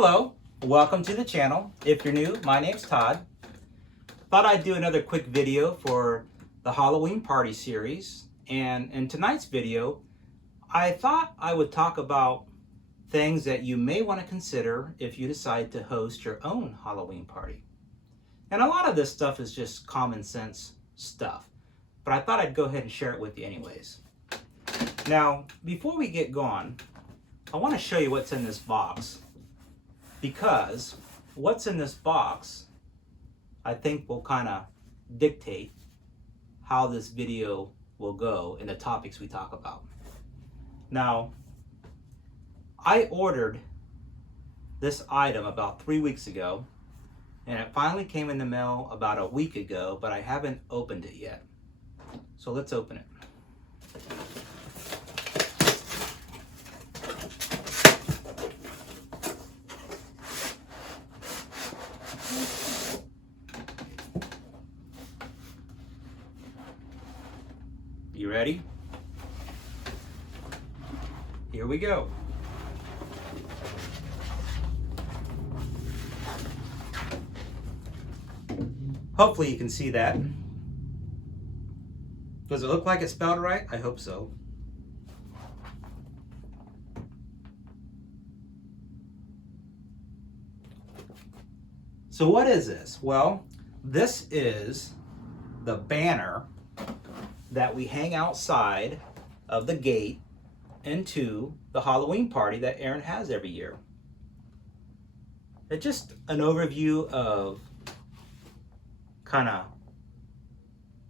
Hello, welcome to the channel. If you're new, my name's Todd. Thought I'd do another quick video for the Halloween party series. And in tonight's video, I thought I would talk about things that you may want to consider if you decide to host your own Halloween party. And a lot of this stuff is just common sense stuff, but I thought I'd go ahead and share it with you anyways. Now, before we get going, I want to show you what's in this box, because what's in this box I think will kind of dictate how this video will go and the topics we talk about. Now, I ordered this item about 3 weeks ago, and it finally came in the mail about a week ago, but I haven't opened it yet. So let's open it. You ready? Here we go. Hopefully you can see that. Does it look like it's spelled right? I hope so. So what is this? Well, this is the banner that we hang outside of the gate into the Halloween party that Aaron has every year. It's just an overview of kind of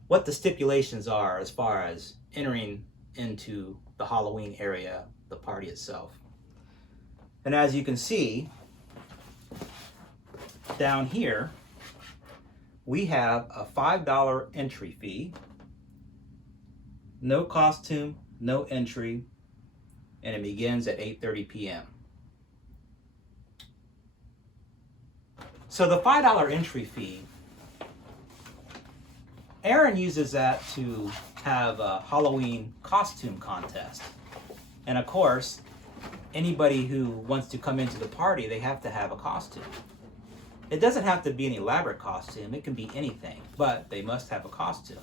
what the stipulations are as far as entering into the Halloween area, the party itself. And as you can see, down here, we have a $5 entry fee, no costume, no entry, and it begins at 8:30 p.m. So the $5 entry fee, Aaron uses that to have a Halloween costume contest. And of course, anybody who wants to come into the party, they have to have a costume. It doesn't have to be an elaborate costume, it can be anything, but they must have a costume.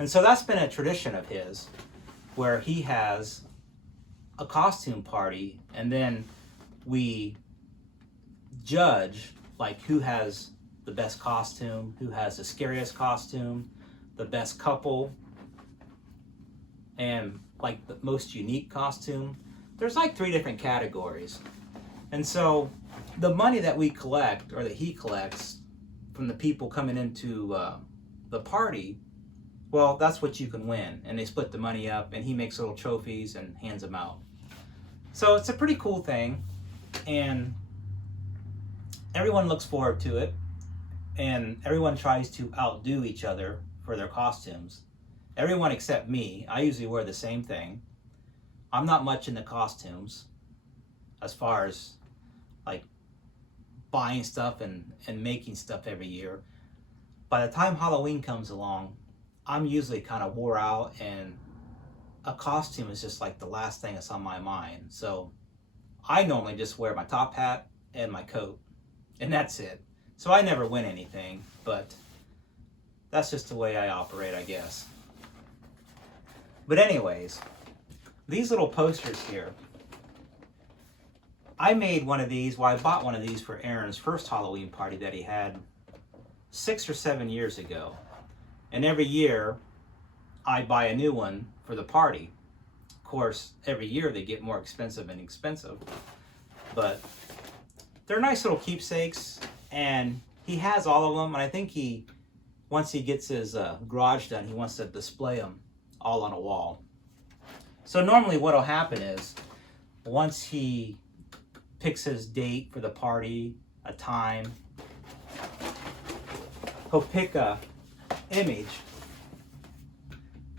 And so that's been a tradition of his, where he has a costume party, and then we judge like who has the best costume, who has the scariest costume, the best couple, and like the most unique costume. There's like 3 different categories. And so the money that we collect, or that he collects from the people coming into the party, well, that's what you can win. And they split the money up, and he makes little trophies and hands them out. So it's a pretty cool thing, and everyone looks forward to it, and everyone tries to outdo each other for their costumes. Everyone except me. I usually wear the same thing. I'm not much into costumes as far as like buying stuff and making stuff every year. By the time Halloween comes along, I'm usually kind of wore out, and a costume is just like the last thing that's on my mind. So I normally just wear my top hat and my coat, and that's it. So I never win anything, but that's just the way I operate, I guess. But anyways, these little posters here, I made one of these, well, I bought one of these for Aaron's first Halloween party that he had 6 or 7 years ago. And every year, I buy a new one for the party. Of course, every year they get more expensive and expensive. But they're nice little keepsakes, and he has all of them. And I think once he gets his garage done, he wants to display them all on a wall. So normally what'll happen is, once he picks his date for the party, a time, he'll pick a image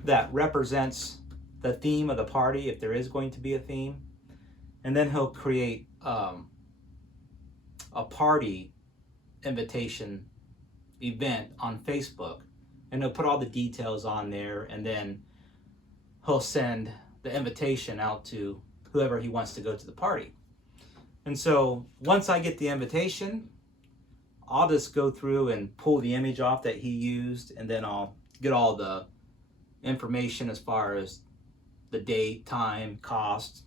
that represents the theme of the party, if there is going to be a theme, and then he'll create a party invitation event on Facebook, and he'll put all the details on there, and then he'll send the invitation out to whoever he wants to go to the party. And so once I get the invitation, I'll just go through and pull the image off that he used, and then I'll get all the information as far as the date, time, cost,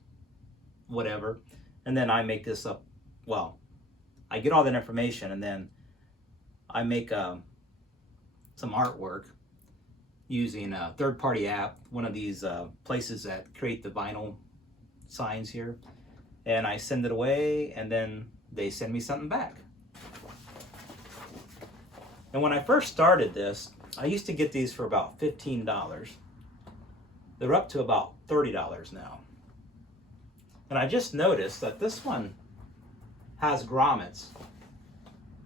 whatever. And then I make this up. Well, I get all that information, and then I make some artwork using a third-party app, one of these places that create the vinyl signs here. And I send it away, and then they send me something back. And when I first started this, I used to get these for about $15. They're up to about $30 now. And I just noticed that this one has grommets.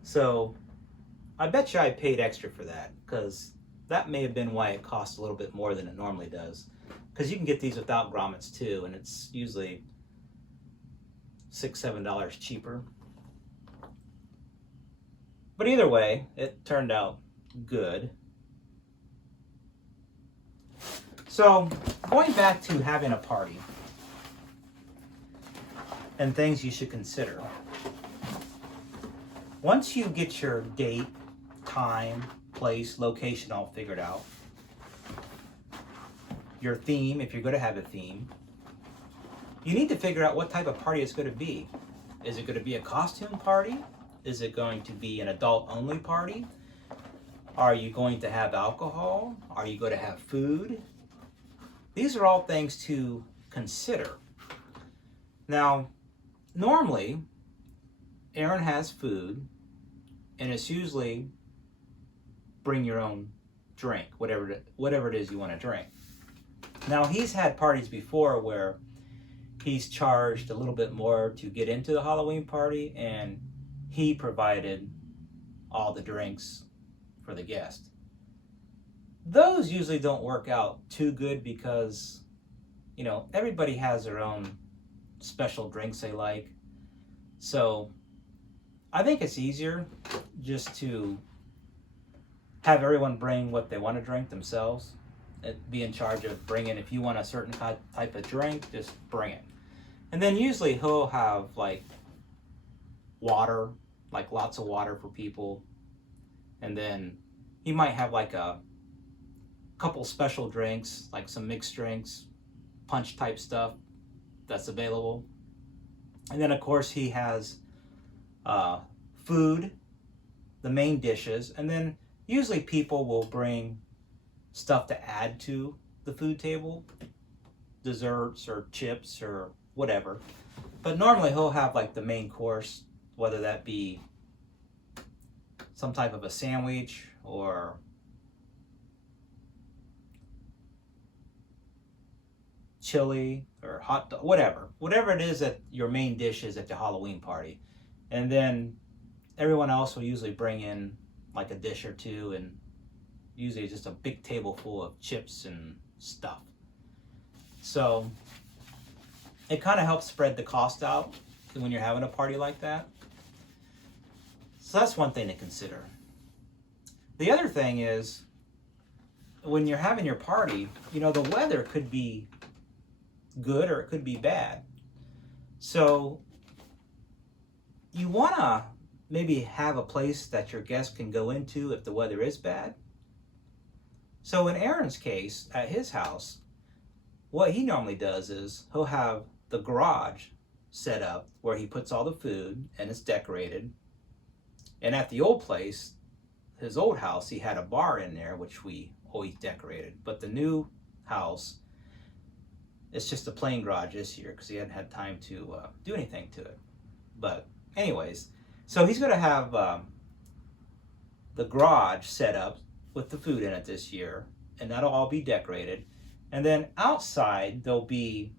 So I bet you I paid extra for that, because that may have been why it cost a little bit more than it normally does. Because you can get these without grommets too, and it's usually $6, $7 cheaper. But either way, it turned out good. So, going back to having a party and things you should consider. Once you get your date, time, place, location all figured out, your theme, if you're going to have a theme, you need to figure out what type of party it's going to be. Is it going to be a costume party? Is it going to be an adult-only party? Are you going to have alcohol? Are you going to have food? These are all things to consider. Now, normally, Aaron has food, and it's usually bring your own drink, whatever it is you want to drink. Now, he's had parties before where he's charged a little bit more to get into the Halloween party, and he provided all the drinks for the guest. Those usually don't work out too good because, you know, everybody has their own special drinks they like. So I think it's easier just to have everyone bring what they want to drink themselves. Be in charge of bringing, if you want a certain type of drink, just bring it. And then usually he'll have like water, like lots of water for people. And then he might have like a couple special drinks, like some mixed drinks, punch type stuff that's available. And then of course he has food, the main dishes, and then usually people will bring stuff to add to the food table, desserts or chips or whatever. But normally he'll have like the main course, whether that be some type of a sandwich or chili or hot dog, whatever it is that your main dish is at the Halloween party. And then everyone else will usually bring in like a dish or two, and usually just a big table full of chips and stuff. So it kind of helps spread the cost out when you're having a party like that. So that's one thing to consider. The other thing is, when you're having your party, you know, the weather could be good or it could be bad. So you want to maybe have a place that your guests can go into if the weather is bad. So in Aaron's case, at his house, what he normally does is he'll have the garage set up where he puts all the food and it's decorated. And at the old place, his old house, he had a bar in there, which we always decorated. But the new house, it's just a plain garage this year because he hadn't had time to do anything to it. But anyways, so he's going to have the garage set up with the food in it this year, and that'll all be decorated. And then outside, there'll be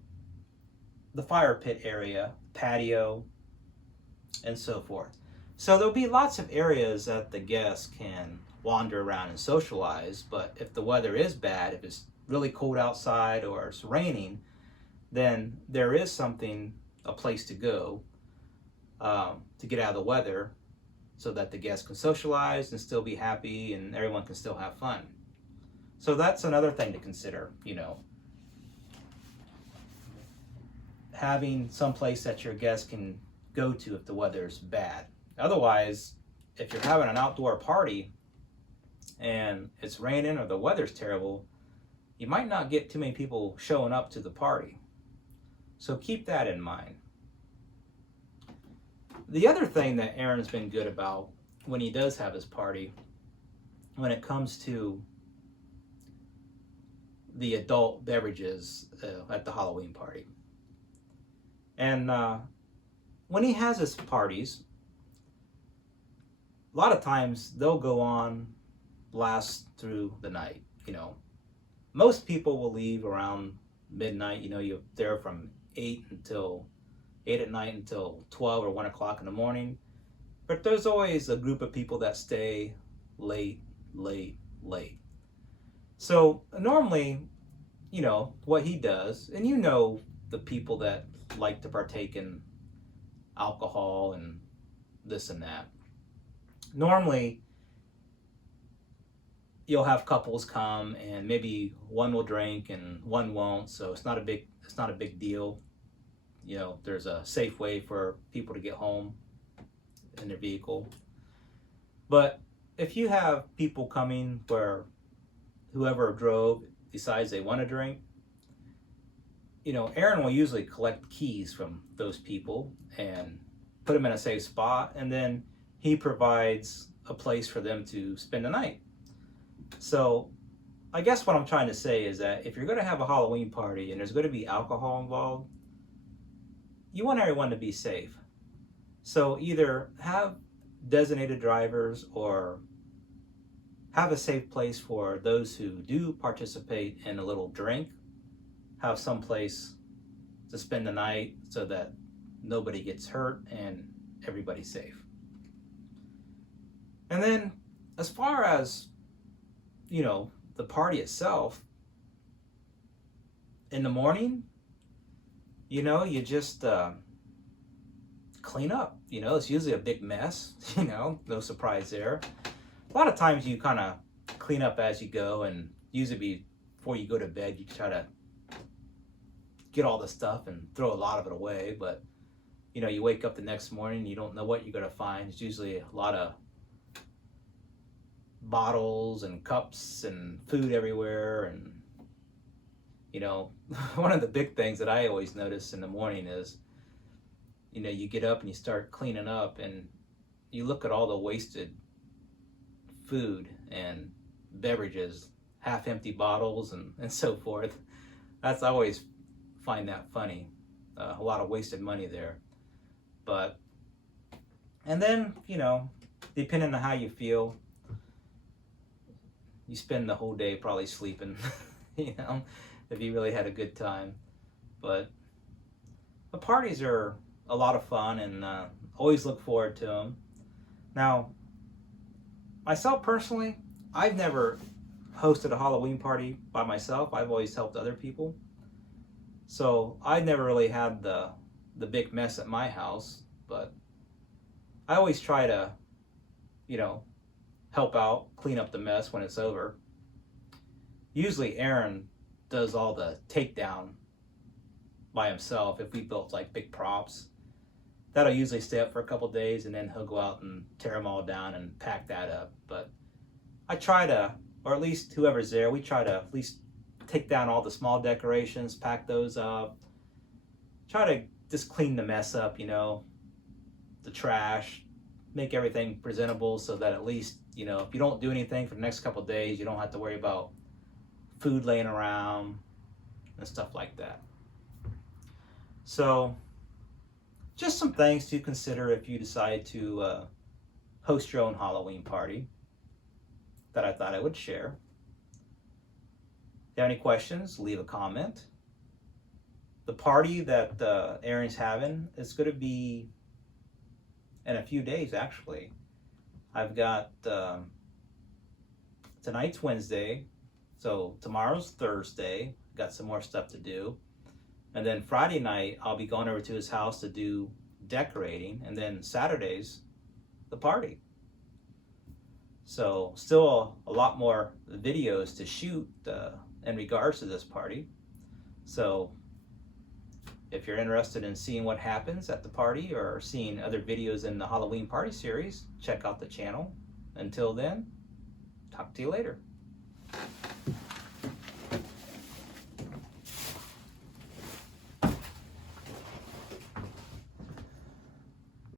the fire pit area, patio, and so forth. So there'll be lots of areas that the guests can wander around and socialize, but if the weather is bad, if it's really cold outside or it's raining, then there is a place to go to get out of the weather so that the guests can socialize and still be happy and everyone can still have fun. So that's another thing to consider, you know. Having some place that your guests can go to if the weather's bad. Otherwise, if you're having an outdoor party and it's raining or the weather's terrible, you might not get too many people showing up to the party. So keep that in mind. The other thing that Aaron's been good about when he does have his party, when it comes to the adult beverages at the Halloween party. And when he has his parties, a lot of times they'll go on, last through the night. Most people will leave around midnight. You're there from 8 at night until 12 or 1 o'clock in the morning. But there's always a group of people that stay late. So normally, what he does, and the people that like to partake in alcohol and this and that. Normally, you'll have couples come and maybe one will drink and one won't, so it's not a big deal. There's a safe way for people to get home in their vehicle. But if you have people coming where whoever drove decides they want to drink, Aaron will usually collect keys from those people and put them in a safe spot, and then he provides a place for them to spend the night. So I guess what I'm trying to say is that if you're going to have a Halloween party and there's going to be alcohol involved, you want everyone to be safe. So either have designated drivers or have a safe place for those who do participate in a little drink. Have some place to spend the night so that nobody gets hurt and everybody's safe. And then as far as, the party itself, in the morning, you just clean up. It's usually a big mess, no surprise there. A lot of times you kind of clean up as you go, and usually before you go to bed, you try to get all the stuff and throw a lot of it away. But, you wake up the next morning, you don't know what you're going to find. It's usually a lot of bottles and cups and food everywhere. And, one of the big things that I always notice in the morning is, you get up and you start cleaning up and you look at all the wasted food and beverages, half empty bottles and so forth. I always find that funny. A lot of wasted money there. And then, depending on how you feel, you spend the whole day probably sleeping, if you really had a good time. But the parties are a lot of fun, and always look forward to them. Now, myself personally, I've never hosted a Halloween party by myself. I've always helped other people. So I never really had the big mess at my house, but I always try to, help out, clean up the mess when it's over. Usually Aaron does all the takedown by himself. If we built like big props, that'll usually stay up for a couple days, and then he'll go out and tear them all down and pack that up. But I try to, or at least whoever's there, we try to at least take down all the small decorations, pack those up, try to just clean the mess up, the trash, make everything presentable so that at least, if you don't do anything for the next couple of days, you don't have to worry about food laying around and stuff like that. So just some things to consider if you decide to host your own Halloween party that I thought I would share. If you have any questions, leave a comment. The party that Aaron's having is going to be in a few days, actually. I've got, tonight's Wednesday, so tomorrow's Thursday. Got some more stuff to do. And then Friday night, I'll be going over to his house to do decorating. And then Saturday's the party. So still a lot more videos to shoot in regards to this party. So If you're interested in seeing what happens at the party or seeing other videos in the Halloween party series, check out the channel. Until then, talk to you later.